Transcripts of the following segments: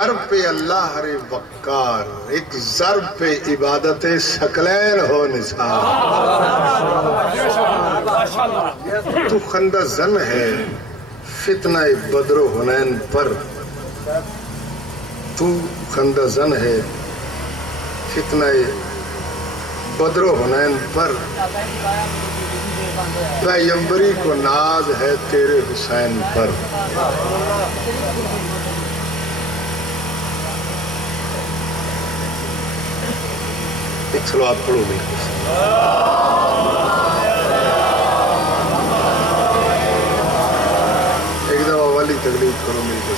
ضرب پہ اللہ رے وقار، ایک ضرب پہ عبادت ثقلین ہو نثار۔ تو خندہ زن ہے فتنہ بدر و حنین پر، تو خندہ زن ہے فتنہ بدر و حنین پر، پیغمبری کو ناز ہے تیرے حسین پر۔ ایک صلوات پڑھو مل کے، ایک دفعہ والی تقلید کرو مل کے۔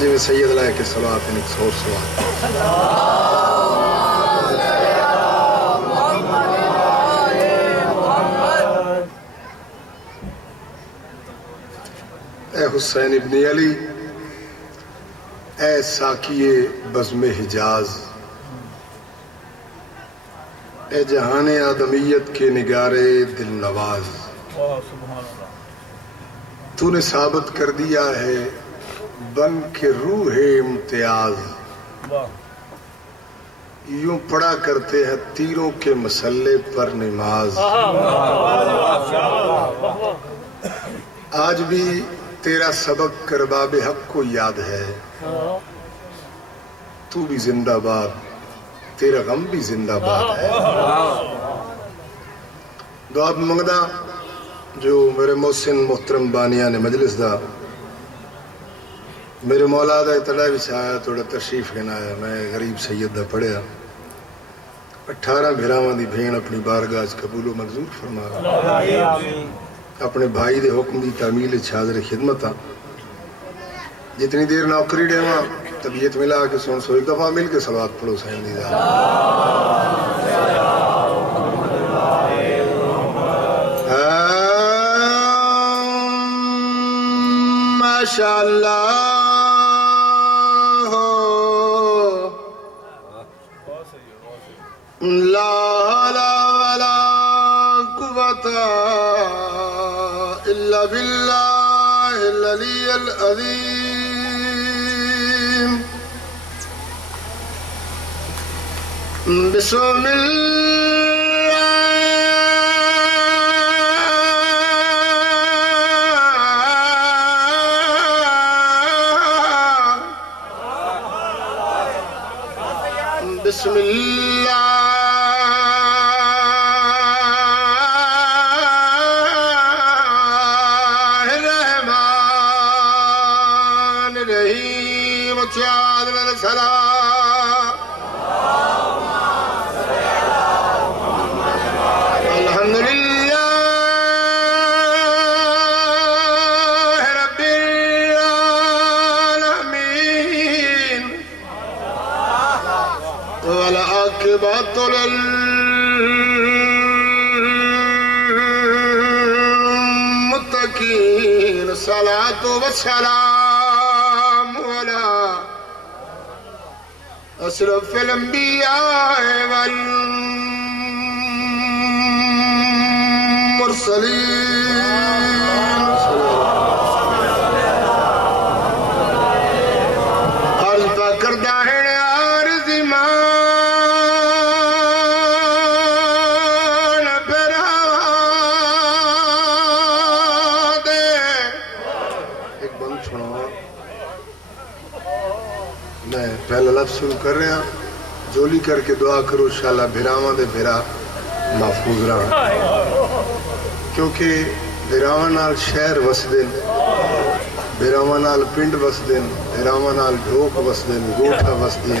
جی میں سید لائے کے صلوات ہیں، ایک سور صلوات۔ اے حسین ابن علی، اے ساقی بزم حجاز، اے جہان آدمیت کے نگارے دل نواز، تو نے ثابت کر دیا ہے بن کے روح امتیاز، یوں پڑھا کرتے ہیں تیروں کے مسلح پر نماز۔ آج بھی تیرا سبق کرباب حق کو یاد ہے، تو بھی زندہ باد، تیرا غم بھی زندہ باد ہے۔ دعا منگدا جو میرے محسن محترم بانیان مجلس دا میرے مولا دا اطلاع بچھایا، تھوڑا تشریف لینا ہے۔ میں غریب سید دا پڑھیا 18 بھیراواں دی بھین اپنی بارگاہ قبول و منظور فرما، اپنے بھائی دے حکم دی تعمیل حاضر خدمت۔ جتنی دیر نوکری ڈیواں طبیعت ملا کے سن سو، ایک دفعہ مل کے صلوات پڑھو سین دی ذات۔ ماشاءاللہ لا حول ولا قوة إلا بالله العلي العظيم۔ بسم بسم اللہ الرحمن الرحیم، چادر السلام، الحمدللہ رب العالمین، والعاقبۃ للمتقین، صلاۃ والسلام علی اشرف الانبیاء والمرسلین۔ عرض پا کردہ ہے عارض ایمان برا دے۔ ایک بند چھوڑا، میں پہلا لفظ شروع کر رہے ہیں، جولی کر کے دعا کرو انشاءاللہ بھیراواں دے بھیرا محفوظ رہا، کیونکہ بھیراواں نال شہر وسدے، بھیراواں نال پنڈ وسدے، بھیراواں نال ڈھوک وسدے، گوٹھا وسدے۔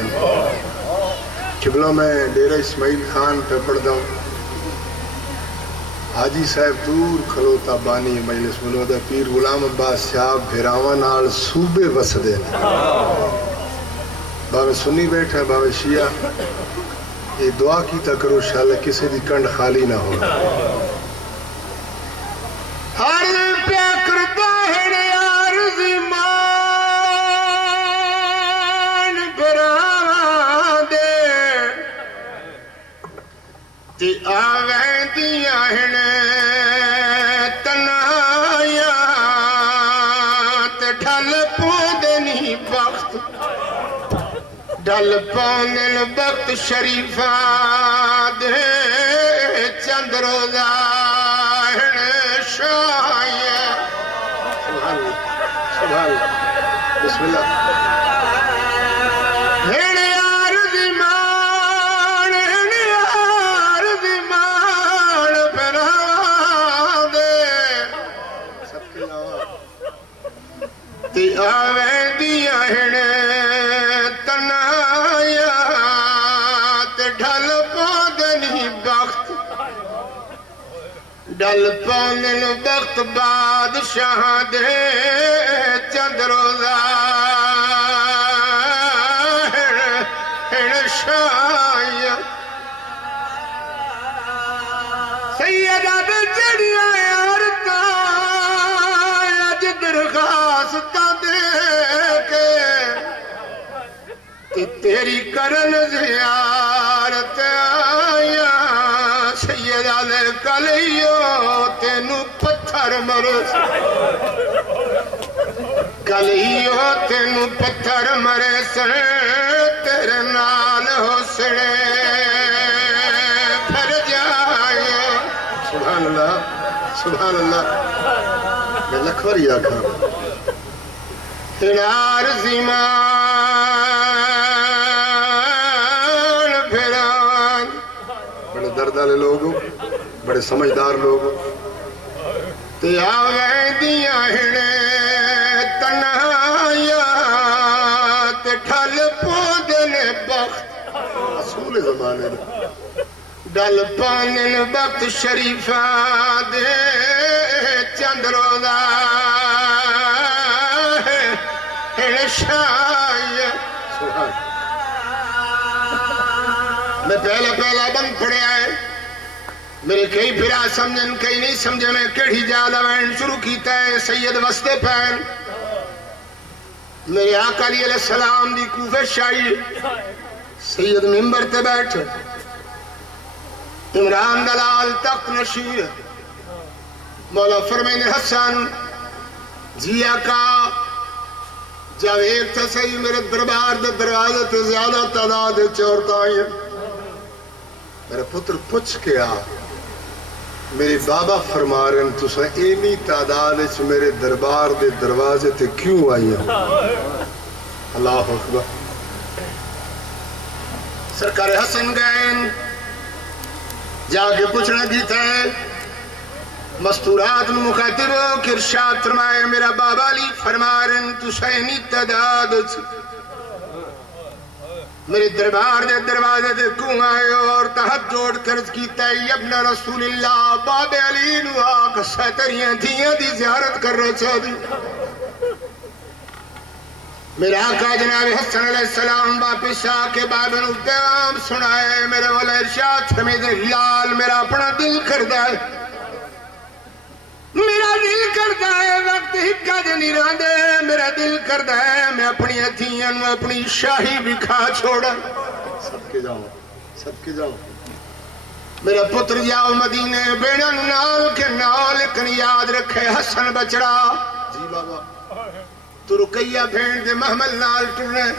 قبلہ میں ڈیرہ اسماعیل خان پہ پڑھتا ہوں، حاجی صاحب دور کھلوتا بانی مجلس منودہ پیر غلام عباس صاحب بھیراواں نال صوبے وسدے، باوے سنی بیٹھا باوے شیعہ، یہ دعا کی تکرو انشاءاللہ کسی دی کنڈ خالی نہ ہو۔ ہر پیا کرتا ہے عارض ایمان برا دے، تی آویں دیاں ہیں ڈل پوندن وقت شریفاں دے چند روزہ شاہیہ سبحان اللہ سبحان اللہ بسم اللہ آویں دیاں ہنے تنایا تے ڈھل پوندنی بخت ڈل پوندن وقت بادشاہ دے چند روزہ ہن شایا سیدہ دے جڑیاں عورتاں اج درخواست تیری کرن زیارت آیا سیدہ دے کلیو تینو پتھر مرس کلیو تینو پتھر مرس تیرے نال حسنے پھر جائے سبحان اللہ سبحان اللہ میں لکھور یا کھا انار زیمان پھران بڑے دردالے لوگ بڑے سمجھدار لوگ تے آویں دیاں ہنے تنہایا تے ڈھل پوندن بخت اصول زمانے ڈل پوندن وقت شریفاں دے چند روزہ سبحان میں پہلا بند پڑے آئے میرے کئی پھرا سمجھن کئی نہیں سمجھے میں کڑھی جالا وین شروع کیتا ہے سید وستے پہن میرے آقا علیہ السلام دی کوفہ شاہی سید ممبر تے بیٹھ عمران دلال تخت نشیر مولا فرمین حسن جی آقا جب ایک تھا صحیح میرے دربار دے دروازے تے زیادہ تعداد چورتاں آئی میرے پتر پوچھ کے آ میرے بابا فرما رہے ہیں تُسا ایمی تعداد میرے دربار دے دروازے تے کیوں آئی ہیں اللہ اکبر سرکار حسن گئے جا کے پوچھنا کیتا ہے مستورات مخاطب کہ ارشاد فرمائے میرا بابا علی فرما رہے ہیں تو سینی تعداد میرے دربار دے دروازے دے کیوں آئے اور تحت جوڑ کرز کیتا ہے ابن رسول اللہ باب علی نوا کساتریاں دھیاں دی زیارت کر رہے چاہتی میرا آقا جناب حسن علیہ السلام واپس آ کے باب نو پیغام سنائے میرے والا ارشاد فرمید لال میرا اپنا دل کردہ ہے میرا دل کرتا ہے وقت ہکا دے نہیں راندے میرا دل کرتا ہے میں اپنی اتھیاں میں اپنی شاہی بھی کھا چھوڑا سب کے جاؤں میرا پتر جاؤ مدینے بیڑا نال کے نال لیکن یاد رکھے حسن بچڑا جی بابا تو رکیہ بھین دے محمل نال ٹرنے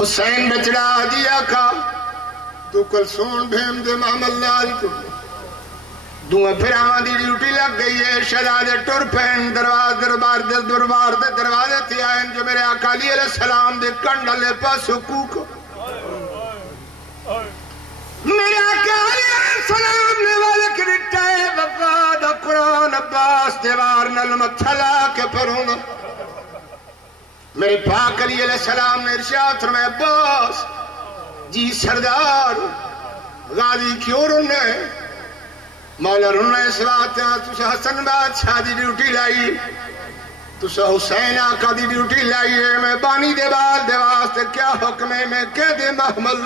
حسین بچڑا جی آقا تو کلسون بھین دے محمل نال ٹرنے دعا پھر آمان دی ڈیوٹی لگ گئی ہے شہزادے ٹر پہن دروازے تھی آئین جو میرے آقا علیہ السلام دے کنڈلے پاس حقوق میرے آقا علیہ السلام نے والک رٹائے وفاد قرآن عباس دیوار نلمتھلا کے پھرونا میرے پاک علیہ السلام نے ارشاد فرمایا عباس جی سردار غازی کیوں رنے مولا رنہ اس بات تُسا حسن بادشاہ دی ڈیوٹی لائی تُسا حسین آقا دی ڈیوٹی لائی ہے میں بانی دے بعد دے واسطے کیا حکم ہے میں کہہ دے محمل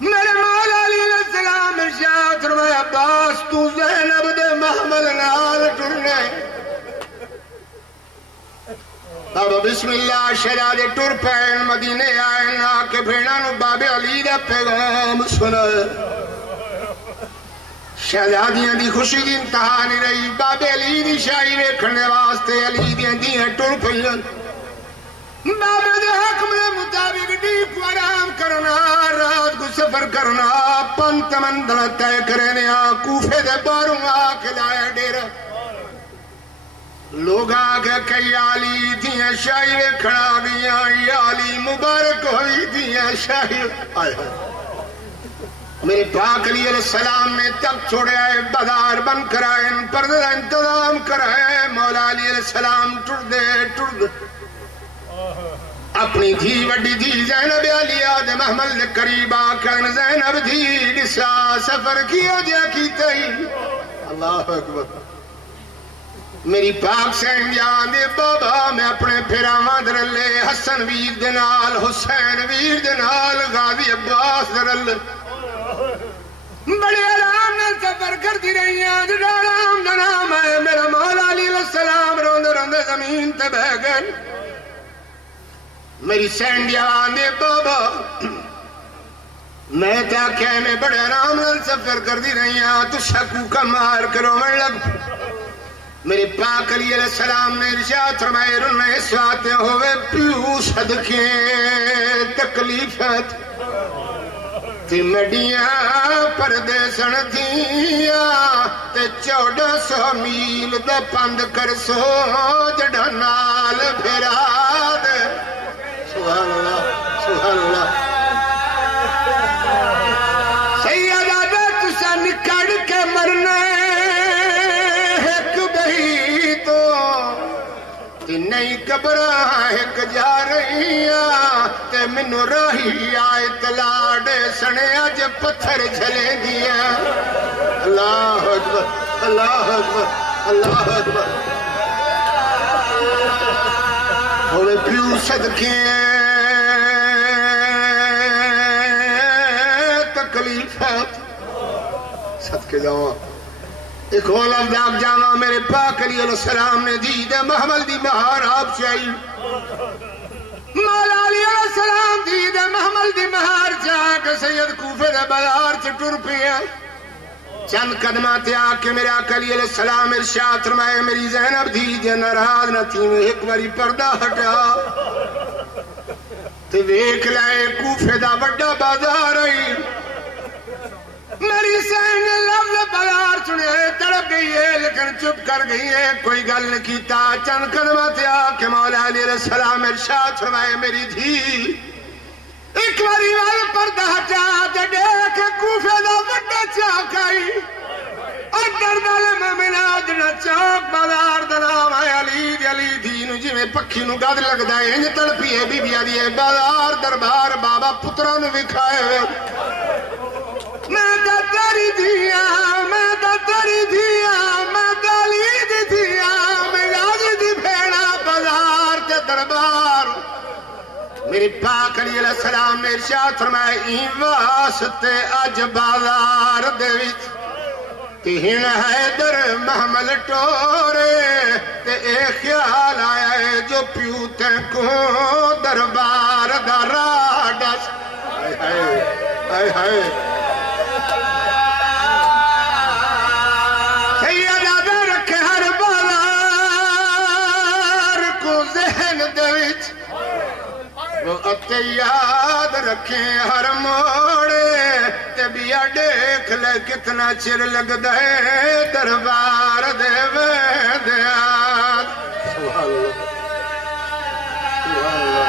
میرے مولا علیہ السلام ارشاد فرمایا عباس تو زینب دے محمل نال ٹرنے اب بسم اللہ شہزادے ٹر پہن مدینے آئے نا کہ بھیڑا نو باب علی دا پیغام سنائے شہزادیاں دی خوشی دی انتہا نہیں رہی باب علی دی شاہی ویکھنے واسطے علی دیاں دیاں ٹر پہن باب دے حق مطابق ڈیپ کو آرام کرنا رات کو سفر کرنا پنت منزل طے کرنے کوفے دے باروں آ کے لایا ڈیرا لوگ آگے کئی آلی دیاں شاہی کھڑا گیاں یا علی مبارک ہوئی دیاں شاہی میرے پاک علیہ السلام نے تک چھوڑے آئے بازار بن کر آئے پردہ انتظام کر آئے مولا علیہ السلام ٹر دے اپنی دھی وڈی دھی زینب علیہ دے محمل دے قریب آکن زینب دھی ڈسا سفر کیا جا کی تئی اللہ اکبر میری پاک سین جان دے بابا میں اپنے پھراواں درلے حسن ویر دنال حسین ویر دنال غازی عباس درلے بڑے آرام نے سفر کر دی رہی ہیں جڑا آرام دا نام ہے میرا مولا علیہ السلام روندے روندے زمین تے بہ گئے میری سین جان دے بابا میں تا کہ میں بڑے آرام نے سفر کر دی رہی ہیں تو شکو کا مار کرو میں لگ میرے پاک علیہ السلام نے ارشاد فرمائے رنے اس واتے ہوئے پیو صدقے تکلیفت تی مڈیاں پردے سن دیا تے 1400 میل دا پند کر سو جڑا نال پھرا دے سبحان اللہ سبحان اللہ سیدہ دے تسا نکڑ کے مرنے نہیں قبرہ ایک جا رہی تے منو راہی آئے تلاڑے سنے آج پتھر جھلے دیا اللہ اکبر اللہ اکبر اللہ اکبر ہوئے پیو صدقے تکلیفات صدقے جاؤں ایک اور لفظ آپ جانا میرے پاک علیہ السلام نے دید محمل دی مہار آپ چاہیے مولا علیہ السلام دید محمل دی مہار چاہ کہ سید کوفے دے بازار سے ٹر پیا چند قدمات آکے میرے آقا علیہ السلام ارشاد فرمائے میری زینب دید ناراض نہ تھی میں ایک باری پردہ ہٹا تے ویکھ لائے کوفے دا بڑا بازار آئی میری سین نے لفظ بازار سنے تڑپ گئی ہے لیکن چپ کر گئی ہے کوئی گل نہیں کیتا چند قدمات آکے مولا علیہ السلام ارشاد فرمائے میری دھی ایک باری وال پردہ ہٹا تے دیکھ کوفے دا بڑا چاک آئی اندر دل مومنا جڑا چاک بازار دا نام ہے علی دھی نو جی میں پکھی نو گد لگدا ہے انج تڑپی ہے بی بی آدی ہے بازار دربار بابا پتراں نو وکھائے ہوئے میں دا تیری دھیا میں دا تیری دھیا میں دالی دی دھیا میں غازی دی بھیڑا بازار تے دربار میری پاک علیہ السلام نے ارشاد فرمایا این واسطے اج بازار دے وچ تہن حیدر محمل ٹورے تے اے خیال آیا ہے جو پیو تے کو دربار دا راڈس ہائے ہائے اتے یاد رکھیں ہر موڑے تے بیا دیکھ لے کتنا چر لگ دے دربار دے ویدیات سبحان اللہ سبحان اللہ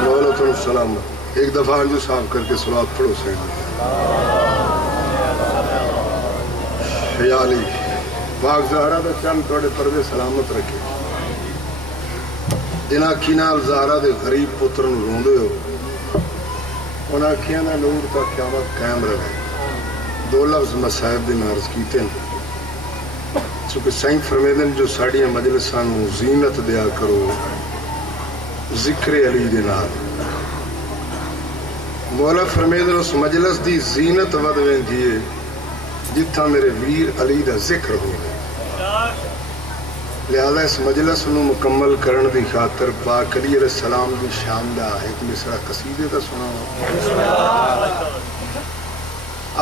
مولا السلام ایک دفعہ جو صاحب کر کے صلوات پڑھو سیدنا خیالی پاک زہرہ دا چند توڑے پردے سلامت رکھے ان آکھینال زہرہ دے غریب پترن روندے ہو ان آکھیاں دا نور تا قیامت قائم رہے دو لفظ مسائب دن عرض کیتے ہیں چونکہ سائن فرمیدن جو ساڑیاں مجلسانوں زینت دیا کرو ذکر علی دنال مولا فرمیدن اس مجلس دی زینت ودویں دیئے جتھا میرے ویر علی دا ذکر ہو گئے لہذا اس مجلس نو مکمل کرن دی خاطر پاک علیہ السلام دی شاندہ ایک مصرع قصیدے دا سنا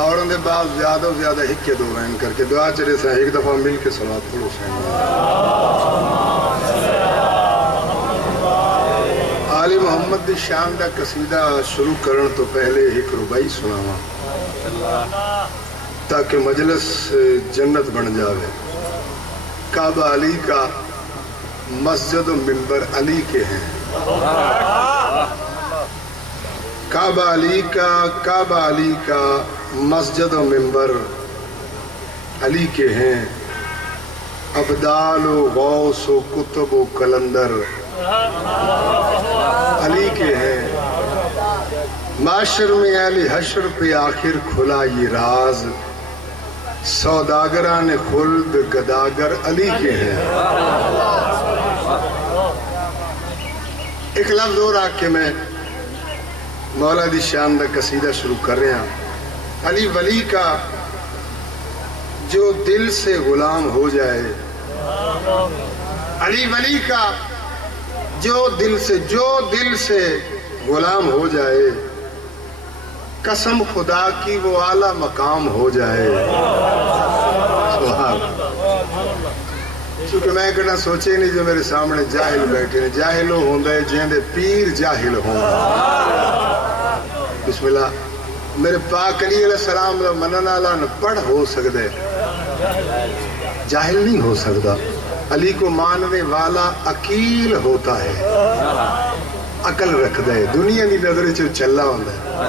اور ان دے بعد زیادہ ہکے دو رہن کر کے دعا چلے سے ایک دفعہ مل کے صلوات پڑھو سین محمد دی شان دا قصیدہ شروع کرن تو پہلے ایک ربائی سناواں تاکہ مجلس جنت بن جاوے. کعبہ علی کا مسجد و منبر علی کے ہیں. کعبہ علی کا مسجد و منبر علی کے ہیں. ابدال و غوث و کتب و کلندر علی کے ہیں. معاشر میں اہل حشر پہ آخر کھلا یہ راز. سوداگران خلد گداگر علی کے ہیں. ایک لفظ اور آ کے میں مولا دی شان دا قصیدہ شروع کر رہے ہیں. علی ولی کا جو دل سے غلام ہو جائے. علی ولی کا جو دل سے غلام ہو جائے. قسم خدا کی وہ اعلیٰ مقام ہو جائے. سبحان. چونکہ میں کہنا سوچے نہیں جو میرے سامنے جاہل بیٹھے ہیں. جاہل ہوں دے جہندے پیر جاہل ہوں. بسم اللہ. میرے پاک علی علیہ السلام دا مننا لان پڑھ ہو سکتے جاہل نہیں ہو سکتا. علی کو ماننے والا عقیل ہوتا ہے. عقل رکھ دے دنیا کی نظر چ چلا ہوتا ہے.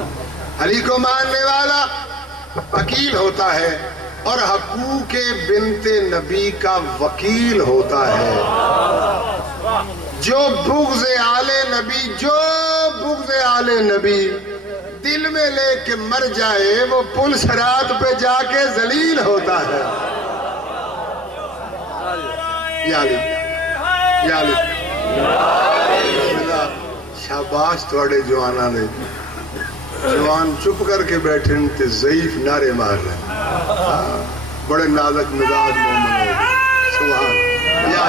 علی کو ماننے والا عقیل ہوتا ہے اور حقوق بنت نبی کا وکیل ہوتا ہے. جو بغض آل نبی دل میں لے کے مر جائے وہ پل صراط پہ جا کے ذلیل ہوتا ہے. یا علی شاباش تھوڑے جوانا نے. جوان چپ کر کے بیٹھے تے ضعیف نعرے مار رہے ہیں. بڑے نازک مزاج مومن ہو. سبحان. یا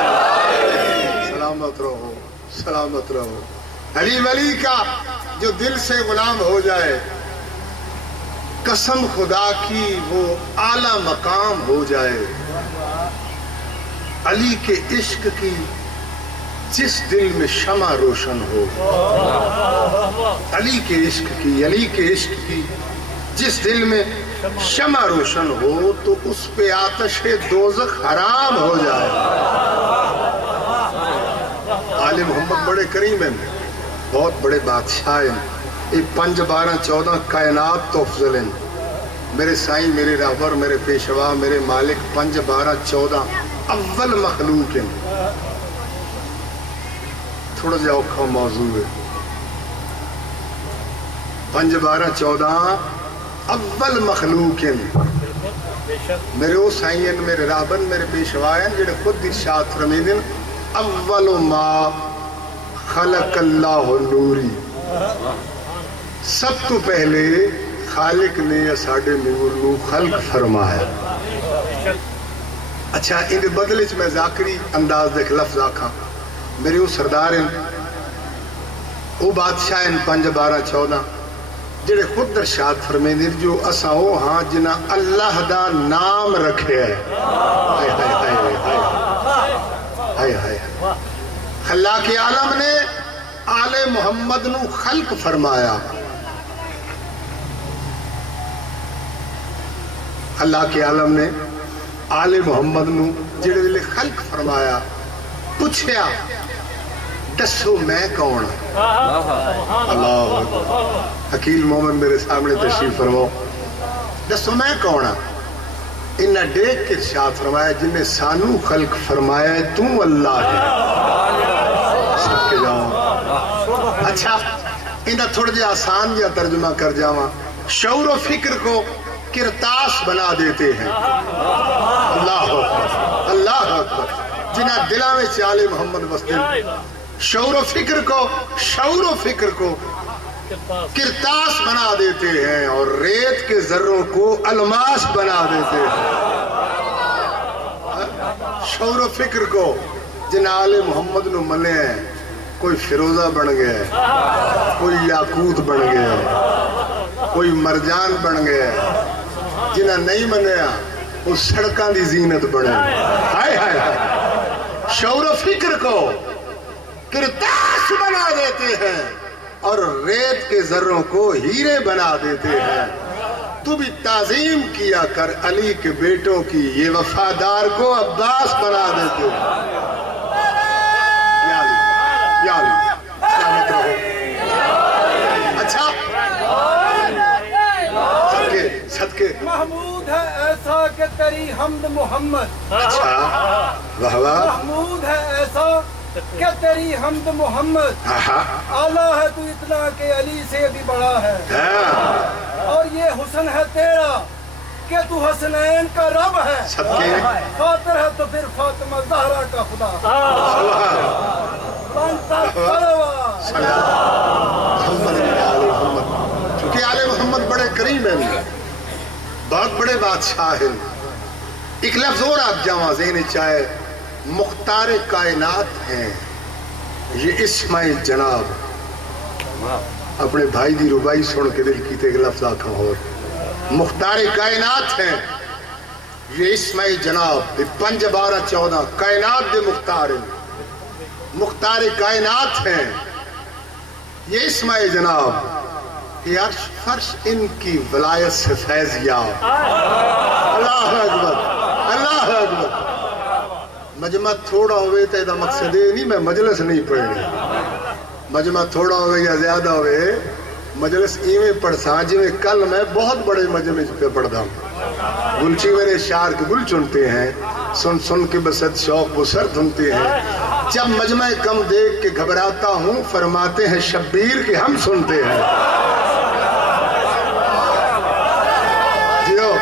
سلامت رہو. علی ولی کا جو دل سے غلام ہو جائے. قسم خدا کی وہ اعلیٰ مقام ہو جائے. علی کے عشق کی جس دل میں شمع روشن ہو. علی کے عشق کی جس دل میں شمع روشن ہو تو اس پہ آتش دوزخ حرام ہو جائے. آل محمد بڑے کریم ہیں, بہت بڑے بادشاہ ہیں. یہ 5 12 14 کائنات تو افضل ہیں. میرے سائیں, میرے رہبر, میرے پیشوا, میرے مالک 5 12 14 اول مخلوق ہیں. تھوڑا جا اوکھا موضوع ہے. 5 12 14 اول مخلوق ہیں. میرے او سائیں ہیں, میرے رہبر, میرے پیشوا ہیں جڑے خود ارشاد فرمیندے اول ما خلق اللہ نوری. سب تو پہلے خالق نے ساڑھے نور نو خلق فرمایا. اچھا ان بدلے میں ذاکری انداز دیکھ لفظ آکھاں. میرے وہ سردار ہیں, وہ بادشاہ ہیں 5 12 14 جڑے خود ارشاد فرمیندے جو اساں وہ ہاں جنہاں اللہ دا نام رکھے ہے. خلاق عالم نے آل محمد نو خلق فرمایا. خلاق عالم نے آل محمد نو جڑے ویلے خلق فرمایا. پوچھیا دسو میں کون؟ اللہ حکیل مومن میرے سامنے تشریف فرماؤ. دسو میں کون؟ انہاں دیکھ کے ارشاد فرمایا جن نے سانو خلق فرمایا ہے تو اللہ ہے. سب کے جاؤں. اچھا انہاں تھوڑا جا آسان جا ترجمہ کر جاواں. شعور و فکر کو کرتاس بنا دیتے ہیں. اللہ اکبر. جنہاں دلہ میں چالے محمد وسطن شعور و فکر کو کرتاس بنا دیتے ہیں اور ریت کے ذروں کو الماس بنا دیتے ہیں. شعور و فکر کو جن آل محمد نو منے ہیں کوئی فیروزہ بن گیا ہے, کوئی یاقوت بن گیا ہے, کوئی مرجان بن گیا ہے. جنہاں نہیں منیا وہ سڑکاں دی زینت بنے. ہائے ہائے ہائے. شعور و فکر کو کرتاس بنا دیتے ہیں اور ریت کے ذروں کو ہیرے بنا دیتے ہیں. تو بھی تعظیم کیا کر علی کے بیٹوں کی، یہ وفادار کو عباس بنا دیتے ہیں. یا علی سلامت رہو. اچھا صدقے محمود ہے ایسا کہ تیری حمد محمد. اچھا واہ واہ. محمود ہے ایسا کہ تیری حمد محمد. اعلیٰ ہے تو اتنا کہ علی سے بھی بڑا ہے. اور یہ حسن ہے تیرا کہ تو حسنین کا رب ہے. فاطر ہے تو پھر فاطمہ زہرا کا خدا. چونکہ آل محمد بڑے کریم ہیں، بہت بڑے بادشاہ ہیں. ایک لفظ اور آپ جاواں ذہن چاہے، مختار کائنات ہیں یہ اسمہ جناب. اپنے بھائی دی ربائی سن کے دل کی تے ایک لفظ آکھا ہو، مختار کائنات ہیں یہ اسمہ جناب. 5 12 14 کائنات دے مختار ہیں، مختار کائنات ہیں یہ اسمہ جناب. یہ عرش فرش ان کی ولایت سے فیض یاب. اللہ اکبر اللہ اکبر. مجمع تھوڑا ہوئے تو یہ مقصد ہے نہیں میں مجلس نہیں پڑھنی. مجمع تھوڑا ہوئے یا زیادہ ہوئے مجلس ایویں پڑھساں جی میں کل میں بہت بڑے مجمع پہ پڑھتا ہوں. گلچی میرے شعر کے گل چنتے ہیں، سن سن کے بسد شوق بسر دھنتے ہیں. جب مجمع کم دیکھ کے گھبراتا ہوں فرماتے ہیں شبیر کہ ہم سنتے ہیں. جیو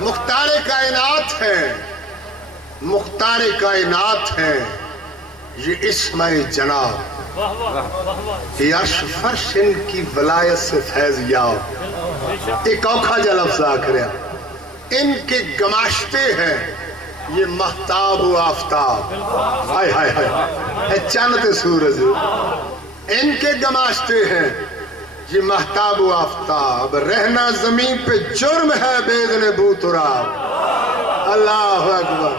مختار کائنات ہیں، مختار کائنات ہیں یہ اسمہ جناب. یہ عرش فرش ان کی ولایت سے فیض یاب. ایک اوکھا جا لفظ آکھریا، ان کے گماشتے ہیں یہ مہتاب و آفتاب. ہائے ہائے ہائے چاند سورج. ان کے گماشتے ہیں یہ مہتاب و آفتاب. رہنا زمین پہ جرم ہے بیدن بو تراب. اللہ اکبر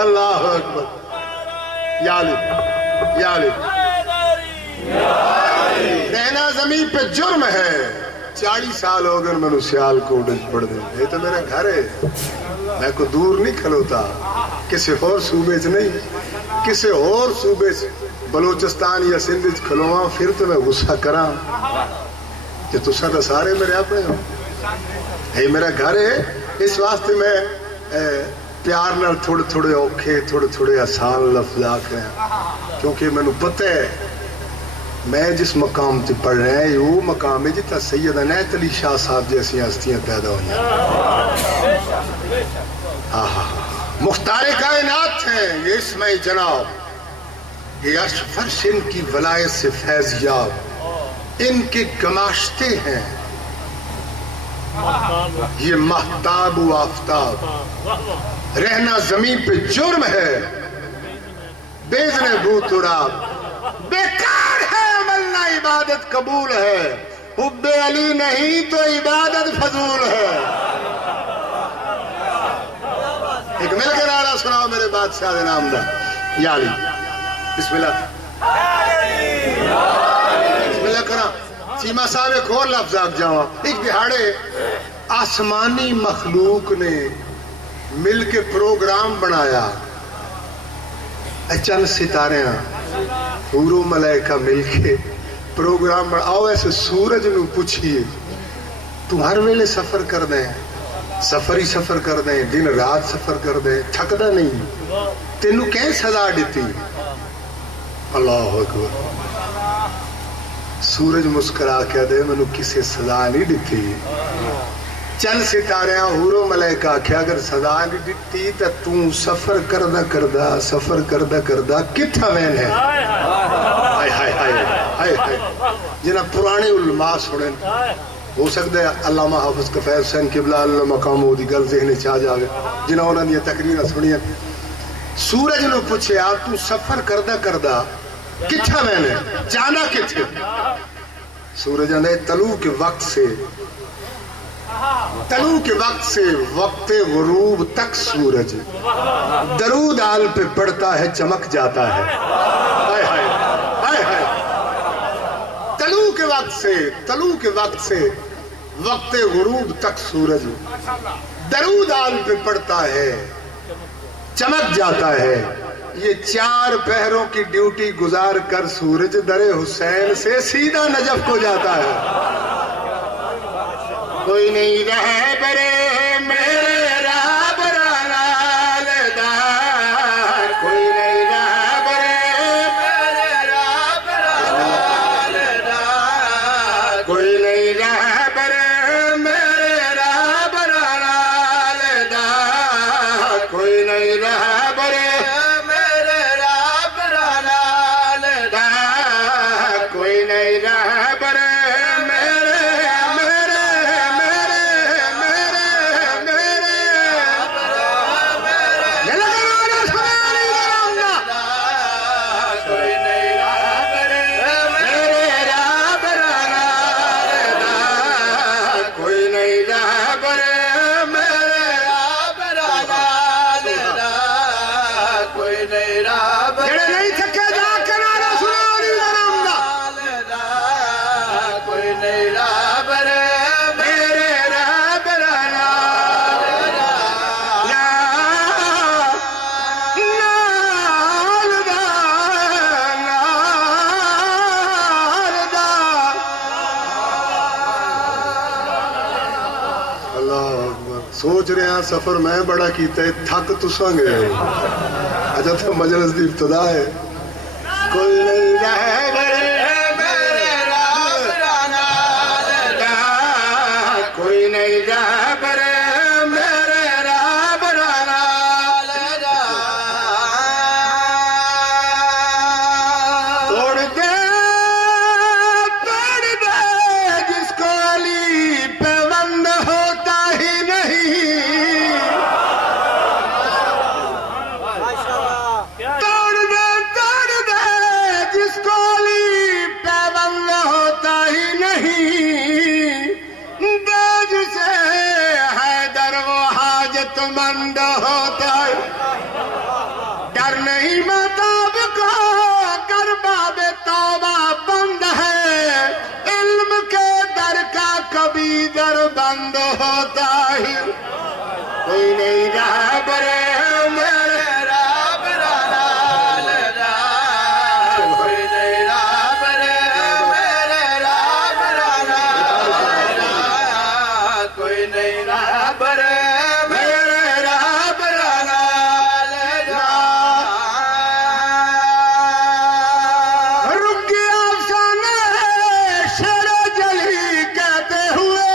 اللہ اکبر. یا علی یا علی. رہنا زمین پہ جرم ہے. 40 سال ہو گئے میں نے سیال کو پڑھ دیں. یہ تو میرا گھر ہے، میں کو دور نہیں کھلوتا. کسی اور صوبے سے نہیں، کسی اور صوبے سے بلوچستان یا سندھ کھلواں پھر تو میں غصہ کراں کہ تسا تو سارے میرے اپنے ہو. یہ میرا گھر ہے. اس واسطے میں پیار نال تھوڑے تھوڑے اوکھے تھوڑے تھوڑے آسان لفظ آکھ رہے ہیں، کیونکہ میں نے پتہ ہے میں جس مقام سے پڑھ رہے ہیں وہ مقام ہے جتا سید عنایت علی شاہ صاحب جیسی ہستیاں پیدا ہوئی ہیں. مختار کائنات ہیں یہ اسمہ جناب. یہ عرش فرش ان کی ولایت سے فیض یاب. ان کے گماشتے ہیں یہ مہتاب و آفتاب. رہنا زمین پہ جرم ہے بیزن بو تراب. بیکار ہے عمل نہ عبادت قبول ہے. حب علی نہیں تو عبادت فضول ہے. ایک مل کے نعرہ سناؤ میرے بادشاہ دے نام دا. یا علی بسم اللہ بسم اللہ کرا. سیما صاحب ایک اور لفظ آگ جاؤں. ایک دہاڑے آسمانی مخلوق نے مل کے پروگرام بنایا. چند ستارے حور و ملائکہ مل کے پروگرام بنا. آؤ ایسے سورج نو پوچھئے تو ہر ویلے سفر کر دیں، سفر ہی سفر کر دیں، دن رات سفر کر دیں، تھکدا نہیں، تینوں کہیں سزا دیتی. اللہ اکبر. سورج مسکرا کے دے میں نے کسی سزا نہیں دیتی. چند ستارے حور و ملائکہ کہ اگر سزا نہیں دیتی تو تم سفر کردہ کردہ کتھا وین ہے. ہائے ہائے ہائے ہائے ہائے. جنہ پرانے علماء سنیں ہو سکتا ہے علامہ حافظ کفیل حسین قبلہ اللہ مقامو دی گل ذہن چاہ جاوے جنہ انہوں نے یہ تقریر سنی ہے. سورج نے پوچھے آپ تو سفر کردہ کتھا وین ہے، جانا کتھے؟ سورج نے طلوع کے وقت سے طلوع کے وقت سے وقت غروب تک سورج درود آل پہ پڑتا ہے چمک جاتا ہے. ہائے ہائے ہائے ہائے. طلوع کے وقت سے وقت غروب تک سورج درود آل پہ پڑتا ہے چمک جاتا ہے. یہ 4 پہروں کی ڈیوٹی گزار کر سورج در حسین سے سیدھا نجف کو جاتا ہے. کوئی نہیں رہے برے میرے رابرانا لدار, کوئی نہیں رہے برے میرے رابرانا لدار, کوئی نہیں رہے برے میرے رابرانا لدار, کوئی نہیں رہے برے میرے رابرانا لدار, کوئی نہیں رہے برے سوچ رہے ہیں سفر میں بڑا کیتا ہے تھک تساں گئے. اچھا تو مجلس دی ابتدا ہے. کوئی نہیں رہے میرے رابرانا لدار, کوئی نہیں رہے برے میرے رابرانا لدار, توڑ دے جس کو علی پہ بند ہوتا ہی نہیں, توڑ دے جس کو علی پہ بند ہوتا ہی نہیں, دے جسے حیدر وہ حاجت مند ہوتا ہے. ڈر نہیں مطاب کو کر باب توبہ بند ہے, علم کے در کا کبھی در بند ہوتا ہے. کوئی نہیں رہا برے میرے رابرانا لدار, کوئی نہیں رہا برے میرے رابرانا لدار, کوئی نہیں رہا برے میرے رابرانا لدار. رک گیا افسانے شیر جلی کہتے ہوئے,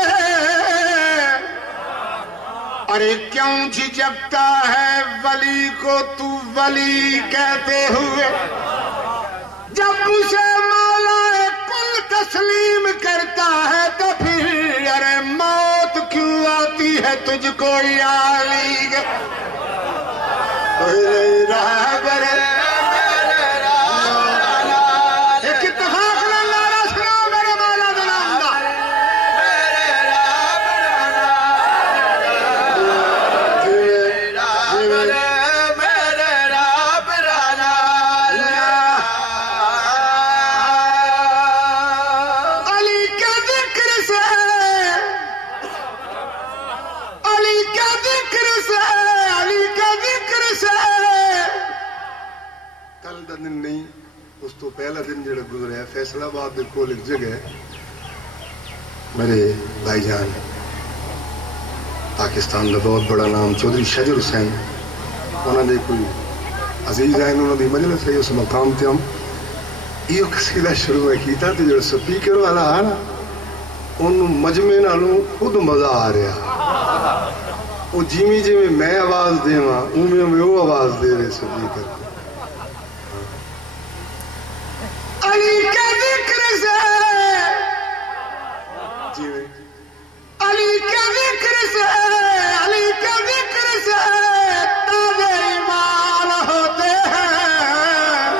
ارے کیوں جھجکتا ہے ولی کو تو ولی کہتے ہوئے, جب اسے مولا کل تسلیم کرتا ہے تو پھر ارے موت کیوں آتی ہے تجھ کو یا علی. کوئی نہیں رہا برے میرے رابرانا, ایک اتفاق نارا سنا میرے مولا دلام دا. دن نہیں اس تو پہلا دن جڑا گزرا ہے فیصل آباد دے کول ایک جگہ ہے, میرے بھائی جان پاکستان دا بہت بڑا نام چودھری شجر حسین, انہوں نے کوئی عزیز آئین انہوں نے مجلس ہے, اس مقام تے ہم یہ قصیدہ شروع میں کیتا تے جو سپیکر والا ہے نا انہوں مجمع نالوں خود مزہ آ رہا, وہ جیمی جیمی میں آواز دے ماں میں وہ آواز دے رہے سپیکر. علی کے ذکر سے علی کے ذکر سے علی کے ذکر سے تازے ایمان ہوتے ہیں.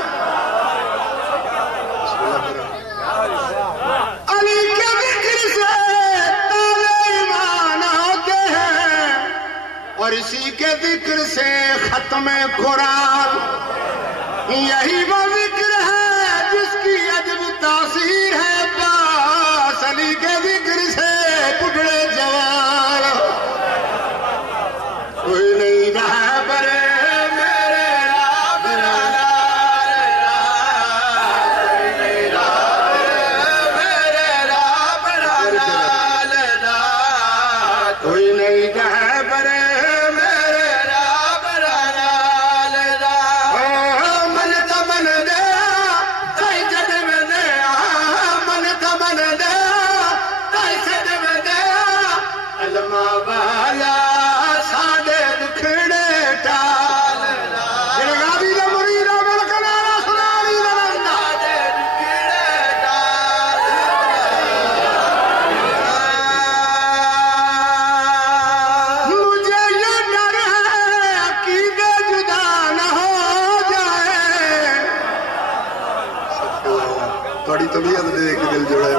علی کے ذکر سے تازے ایمان ختم قرآن یہی وہ ذکر ہے جس کی عجب تاثیر ہے عباس علی کے ذکر سے بڑھڑے جوان کوئی نہیں رہا برے طبیعت دیکھ دل جڑے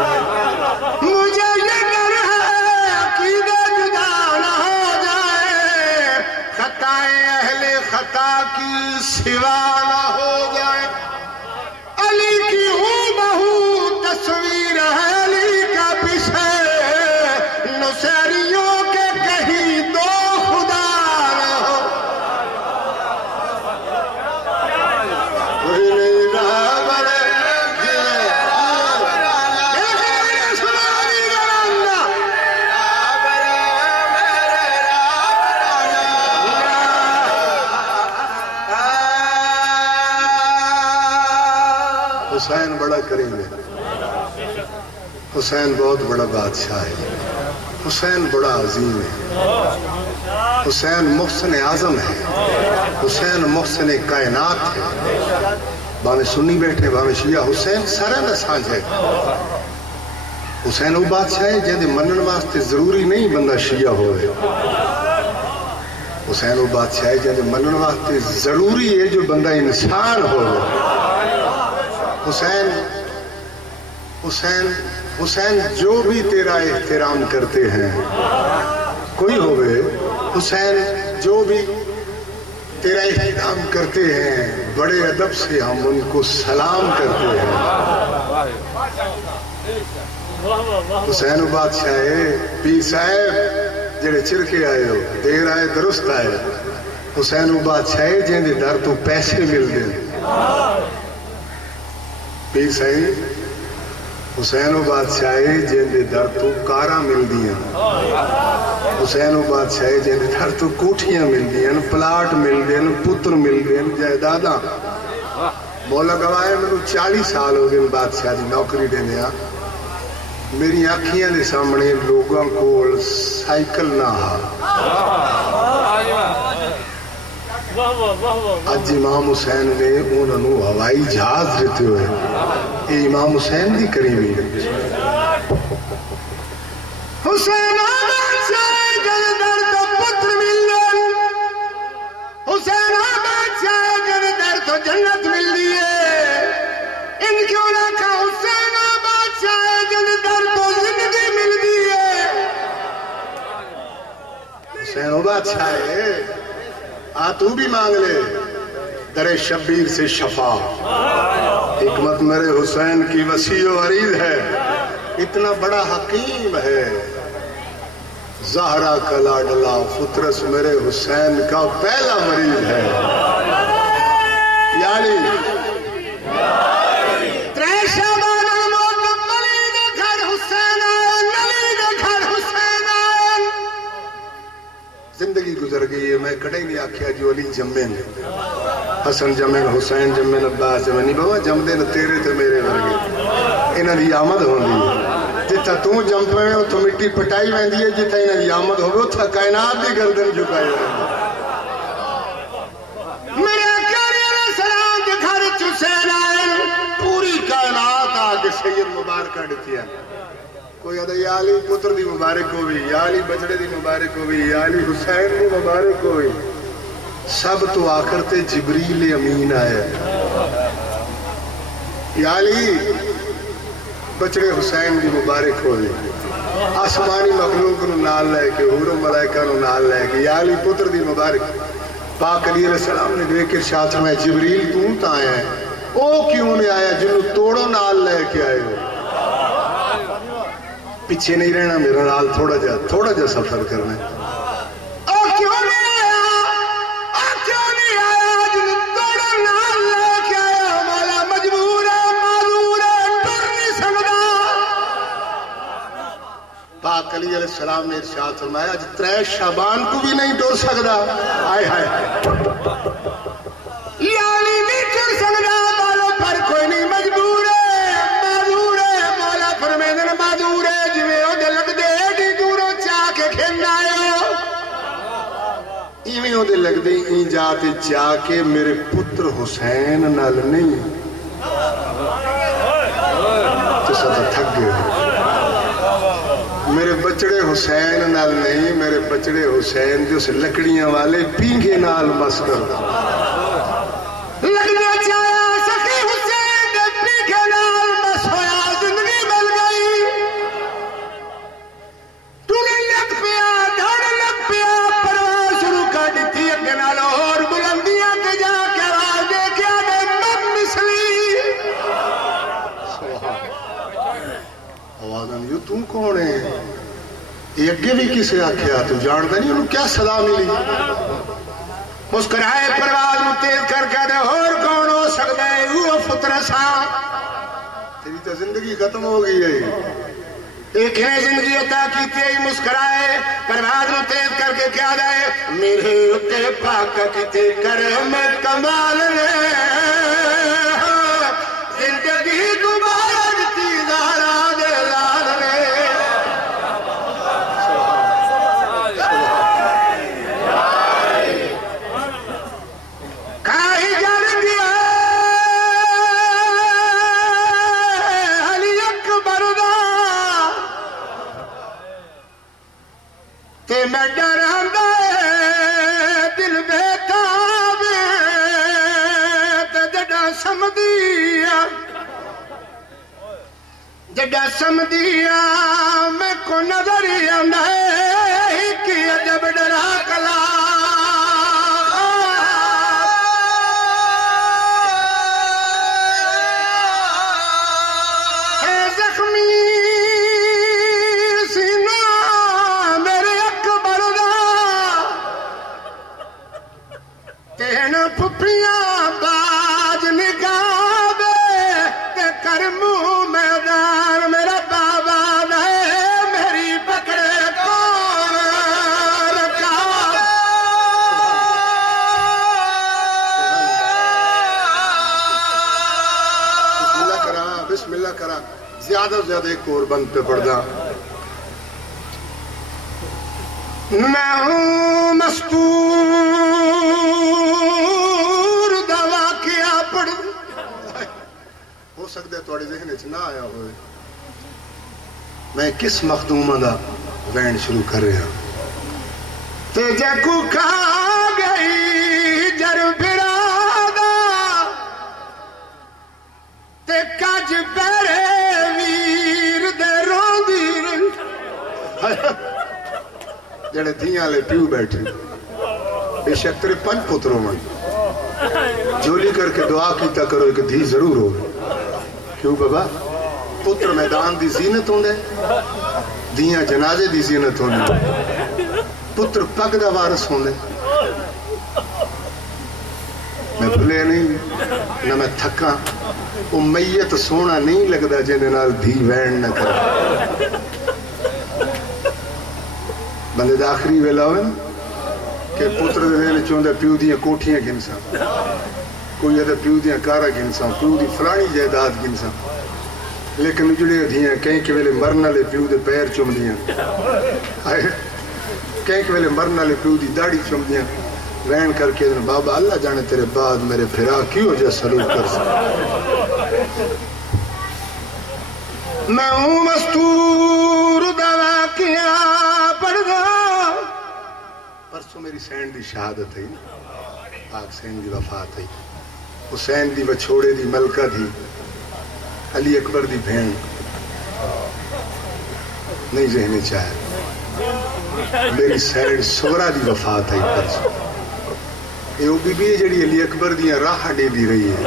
مجھے یہ ڈر ہے عقیدہ جدا نہ ہو جائے خطائیں اہل خطا کی سوا نہ ہو جائے علی کی ہوں بہو تصویر ہے علی کا پیچھے نصیریوں کے کہیں دو خدا نہ ہو کوئی نہیں رہا حسین بڑا کریم ہے حسین بہت بڑا بادشاہ ہے حسین بڑا عظیم ہے حسین محسن اعظم ہے حسین محسن کائنات ہے بانے سنی بیٹھے بانے شیعہ حسین سارا نہ سانجھے حسین وہ بادشاہ ہے جہاں منن واسطے ضروری نہیں بندہ شیعہ ہوئے حسین وہ بادشاہ ہے جہاں منن واسطے ضروری ہے جو بندہ انسان ہوئے حسین حسین حسین جو بھی تیرا احترام کرتے ہیں کوئی ہوئے حسین جو بھی تیرا احترام کرتے ہیں بڑے ادب سے ہم ان کو سلام کرتے ہیں حسین و بادشاہ پیر صاحب جڑے چرکے آئے ہو دیر آئے درست آئے حسین و بادشاہ جن دے در تو پیسے مل دے پیر صاحب حسین و بادشاہ جن دے در تو کاراں مل دیاں حسین و بادشاہ جن دے در تو کوٹھیاں مل دیاں پلاٹ مل دیاں پتر مل دیاں جائیداداں مولا گواہ میں 40 سال ہو گئے بادشاہ دی نوکری دینے میری آنکھیاں دے سامنے لوگاں کو سائیکل نہ آج امام حسین نے انہوں ہوائی جہاز دیتے ہوئے یہ امام حسین دی کریمی ہے حسین آباد شاہ جن در تو پتر مل دے حسین آباد شاہ جن در تو جنت مل دیئے ان کیوں نہ کہا حسین آباد شاہ جن در تو زندگی مل دیئے حسین آباد شاہ تو بھی مانگ لے در شبیر سے شفا حکمت میرے حسین کی وسیع و عریض ہے اتنا بڑا حکیم ہے زہرا کا لاڈلا فطرس میرے حسین کا پہلا مریض ہے یعنی زندگی گزر گئی ہے میں کڑے نہیں آکھیا جو علی جمین حسن جمین حسین جمین عباس جمین نہیں بابا جم دے تیرے تے میرے ورگے انہاں دی آمد ہوندی جتھا تو جم پے اتھوں مٹی پٹائی ویندی ہے جتھا انہاں دی آمد ہوے اتھا کائنات دی گردن جھکائی میرے پیارے علیہ السلام دے گھر چ حسین آئے پوری کائنات آ کے سید مبارکہ دتی ہے کوئی ادھا یا علی پتر دی مبارک ہوئی یا علی بچڑے دی مبارک ہوئی یا علی حسین دی مبارک ہوئی سب تو آخر تے جبریل امین آیا یا علی بچڑے حسین دی مبارک ہوئی آسمانی مخلوق نو نال لے کے حور و ملائکہ نو نال لے کے یا علی پتر دی مبارک پاک علیہ السلام نے دیکھ کے ارشاد فرمایا جبریل تو تا آیا ہے او کیوں نے آیا جنہوں توڑو نال لے کے آئے ہو پیچھے نہیں رہنا میرا نال تھوڑا جا سفر کرنا ہے او کیوں نہیں آیا جنہوں توڑو نال لے کے آیا مولا مجبور ہے معذور ہے ٹر نہیں سکتا پاک علیہ السلام نے ارشاد فرمایا آج 3 شعبان کو بھی نہیں ٹر سکتا آئے ہائے یعنی نہیں ٹر سکتا بالوں پر کوئی نہیں مجبور ہے معذور ہے مولا فرمیدن معذور ہے جویں او دے لگ دے ایڈی دوروں چاہ کے کھیلنا آئے ایویں او دے لگ دے این جاتے چاہ کے میرے پتر حسین نال نہیں تو ساتھ تھک گئے میرے بچڑے حسین نال نہیں میرے بچڑے حسین جو سے لکڑیاں والے پینگے نال مس کر لگنا چاہیا سخی حسین دے پینگے نال مس ہویا زندگی مل گئی ٹولے لگ پیا دھڑ لگ پیا پرواز شروع کر دیتی اگے نال اور بلندیاں کے جا کے آواز دے کے آدھے مم مثلی آواز آنیو تم کون ہے یہ اگے بھی کسے آکھیا تو جانتا نہیں انہوں کیا صدا ملی مسکرائے پرواز میں تیز کر کے دے اور کون ہو سکتا ہے وہ فطرہ سا تیری تو زندگی ختم ہو گئی ہے ایک ہے زندگی عطا کیتی ہے مسکرائے پرواز میں تیز کر کے کیا دے میرے اتے پاک کیتے کرم کمال نے زندگی دوبارہ جتی دارا دے لال نے کائی جان دیا علی اکبر دا تے میں ڈر آندا دل بےتاب تے جڈا سمدیا میں کو نظر ہی آندا ہے کہ عجب ڈرا کلا اے زخمی سینہ میرے اکبر دا تین پھپیاں باج نگاہ دے تے کرمو میدان میرا بابا دے میری پکڑے کون رکھا بسم اللہ کرا زیادہ زیادہ ایک اور بند پہ پڑھ دا میں ہوں مستور دا واقعہ پڑھ ہو سکتا ہے توڑی ذہن اچھ نہ آیا ہوئے میں کس مخدومہ دا وین شروع کر رہا ہوں تے جکو کھا گئی جر برادا تے کج پیرے ویر دے روندی جڑے دھیاں لے پیو بیٹھے بے شک تیرے 5 پتروں میں جولی کر کے دعا کیتا کرو ایک دھی ضرور ہو کیوں بابا پتر میدان دی زینت ہوندے دیاں جنازے دی زینت ہوندے پتر پگ دا وارث ہوندے میں بھلے نہیں نہ میں تھکاں وہ میت سونا نہیں لگدا جیندے نال دھی وین نہ کر بندے دا آخری ویلا ہوئے کہ پتر دے ویلے چوندے پیو دیاں کوٹھیاں گھنساں کوئی ہے پیو دیاں کارا گھنساں پیو دی فلانی جائیداد گھنساں لیکن جڑے دھیاں کہیں کے ویلے مرنا لے پیو دے پیر چم دیاں کہیں کے ویلے مرنا لے پیو دی داڑھی چم دیاں وین کر کے بابا اللہ جانے تیرے بعد میرے پھرا کیوں جا سلوک کر سکتا میں ہوں مستور دا واقعہ پڑھ دا پرسوں میری سین دی شہادت ہے پاک سین دی وفات ہے حسین دی بچھوڑے دی ملکہ دی علی اکبر دی بھین نہیں ذہنے چاہے میری سین سغرا دی وفات ہے پرسوں یہ وہ بی بی ہے جڑی علی اکبر دیاں راہ دے دی رہی ہے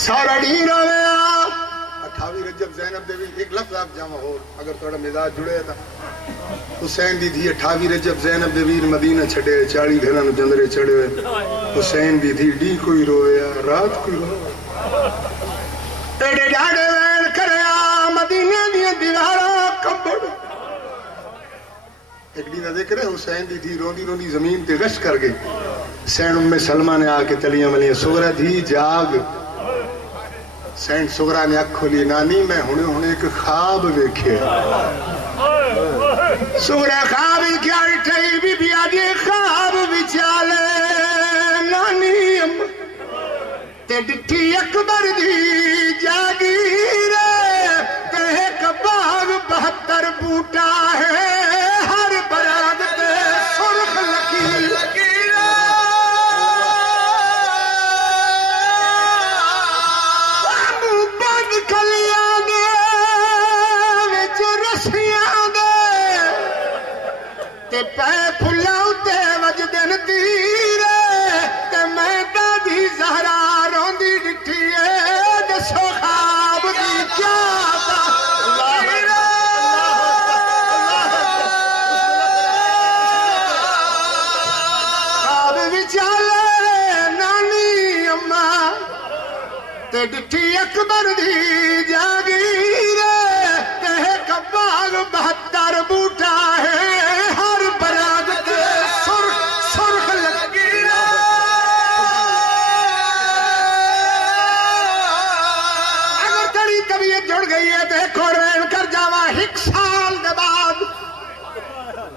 سارا ڈیر ہویا 28 رجب زینب دے بھی ایک لفظ آپ جامع ہو اگر تھوڑا مزاج جڑے تھا حسین دی تھی 28 رجب زینب دے ویر مدینہ چھڑے 40 گھران جندرے چڑھے حسین دی تھی ڈی کوئی رویا رات کوئی رویا ایڈے ڈاڑے وین کریا مدینہ دیا دیوارا کمبڑ ایک دن ذکر ہے حسین دی تھی روندی روندی زمین تے غش کر گئی حسین ام سلمہ نے آ کے تلیاں ملیاں سغرا تھی جاگ سینٹ سغرا نے اکھ کھولی نانی میں ہونے ایک خواب دیکھے سغرا خواب کیا اٹھائی بی بی آدھی خواب بچالے نانی ام تے ڈٹھی اکبر دی جاگیر تے ایک باغ 72 بوٹا ہے ہر براگ تے سرخ لکیر پہ پھلاؤ تے وجدن تیرے تے میں دادی زہرا روندی ڈٹھیے دسو خواب دی کیا خواب وچالے نانی اماں تے ڈٹھی اکبر دی جاگیر تے ایک باغ 72 بوٹا ہے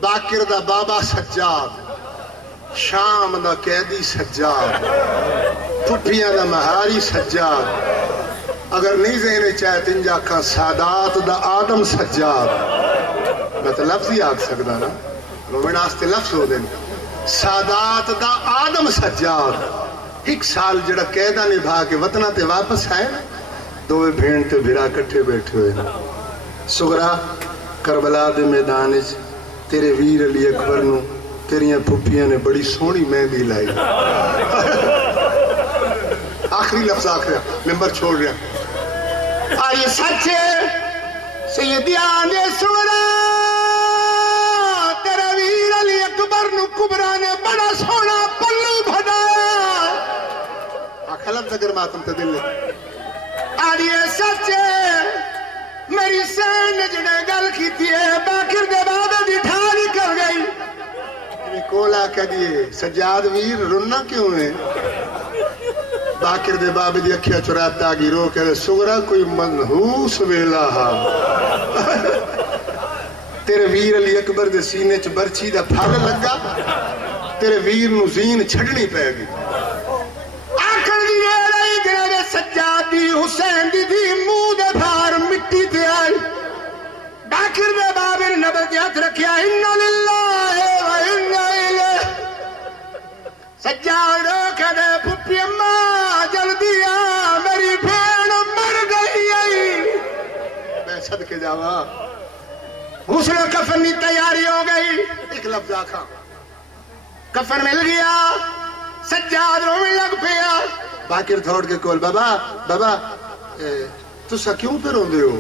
باقر دا بابا سجاد شام دا قیدی سجاد پھٹیاں دا مہاری سجاد اگر نہیں ذہنے چاہے تنجا کا سادات دا آدم سجاد میں تو لفظ ہی آگ سکتا نا رومن آستے لفظ ہو دیں سادات دا آدم سجاد 1 سال جڑا قیدہ نبھا کے وطنہ تے واپس آئے دوے بھین تے بھرا کٹھے بیٹھے ہوئے سغرا کربلا دے میدانج تیرے ویر علی اکبر نو تیریاں پھپیاں نے بڑی سونی مہندی لائی آخری لفظ آخر ممبر چھوڑ رہا آئیے سچے سیدی آنے سورا تیرے ویر علی اکبر نو کبرا نے بڑا سونا پلو بھدایا آخلم تگر ماتم تدل آئیے سچے میری سین جڑے گل کی تیے باقر دے بابا دی ٹھاری کر گئی کولا کہہ دیئے سجاد ویر رننا کیوں ہے باقر دے بابا دی اکھیا چراتا گی رو کہہ دے سغرا کوئی منحوس ویلا ہا تیرے ویر علی اکبر دے سینے چ برچی دا پھل لگا تیرے ویر نو زین چھڑنی پہ گی آکر دیئے رہی گرے سجاد دی حسین دی منہ دے بھار مٹی تے آئی باقر دے بابر نبر دی ہاتھ رکھیا اِنَّا لِلَّهِ وَإِنَّا إِلَيْهِ سجاد روکہ دے پھپی اماں جلدی آ میری بھین مر گئی میں صدقے جاوا غسل کفن کی تیاری ہو گئی ایک لفظ آکھا کفن مل گیا سجاد رونے لگ پیا باقر تھوڑ کے کول بابا تسا کیوں پہ روندے ہو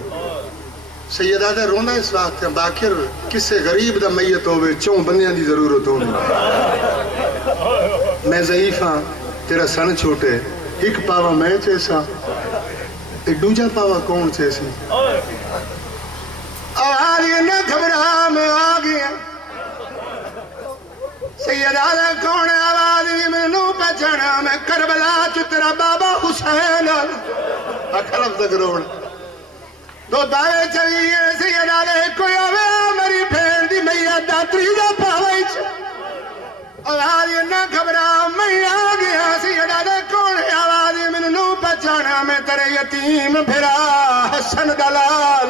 سیدہ دے رونا اس وقت باقر کسے غریب دا میت ہوئے چون بندیاں دی ضرورت ہوں میں ضعیف ہاں تیرا سن چھوٹے ایک پاوا میں چیسا ایک دوجہ پاوا کون چیسی آواز یہ نہ گھبرا میں آگیا سیدہ دے کون آواز یہ میں نو پہچانا میں کربلا چو تیرا بابا حسین اکھلف تک روڑ تو دائے چلیے سیدہ دے کوئی آوے میری پھیر دی میت داتری دا پاویچ آواز یہ نہ گھبرا میں آگیا سیدہ دے کون آواز یہ میں نو پہچانا میں تیرے یتیم پھرا حسن دلال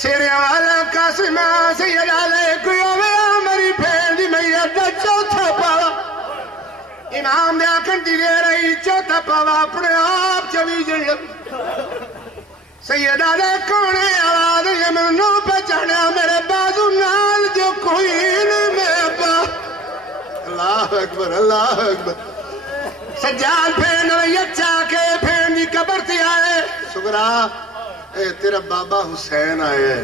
سیرے والا قاسمہ سیدہ دے کوئی آوے میری پھیر دی میت دا چوتھا پاوا امام دے آکھن دی لے رہی چوتھا پاوا اپنے آپ چوی جڑ سیدہ دے کونے آواز یہ میں نو پہچانا میرے بازو نال کوئین میں پا اللہ اکبر اللہ اکبر سجاد پھین نویت چاکے پھین دی قبر تی آئے سگرا اے تیرا بابا حسین آئے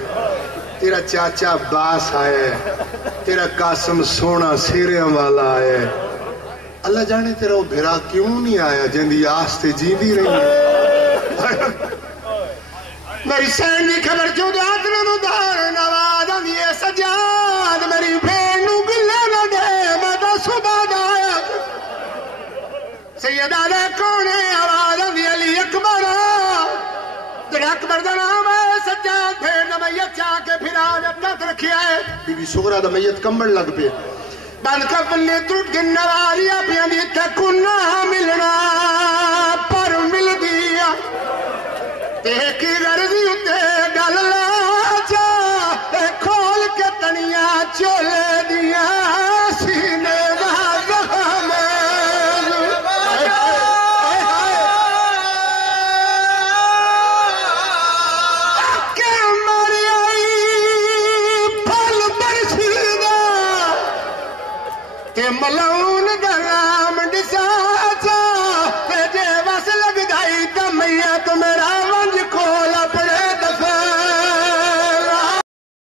تیرا چاچا عباس آئے تیرا قاسم سونا سیریاں والا آئے اللہ جانے تیرا وہ بھیرا کیوں نہیں آیا جن دی آستے جیندی رہی ہے میری سین دی خبر چوں دے آتنا مدار نواد آنیے سجاد میری بھین نو گلے نہ دے مدہ صبح دایا سیدہ دے کونے آواز آندی علی اکبر جڑا اکبر دا نام ہے سجاد بھین دا میت چاہ کے پھر آج تک رکھیا ہے بی بی سغرا دا میت کمبل لگ پہ بند کفن نے ٹوٹ کے نواریا پہ اندی تکو نہ ملنا پر مل دیا دیکھ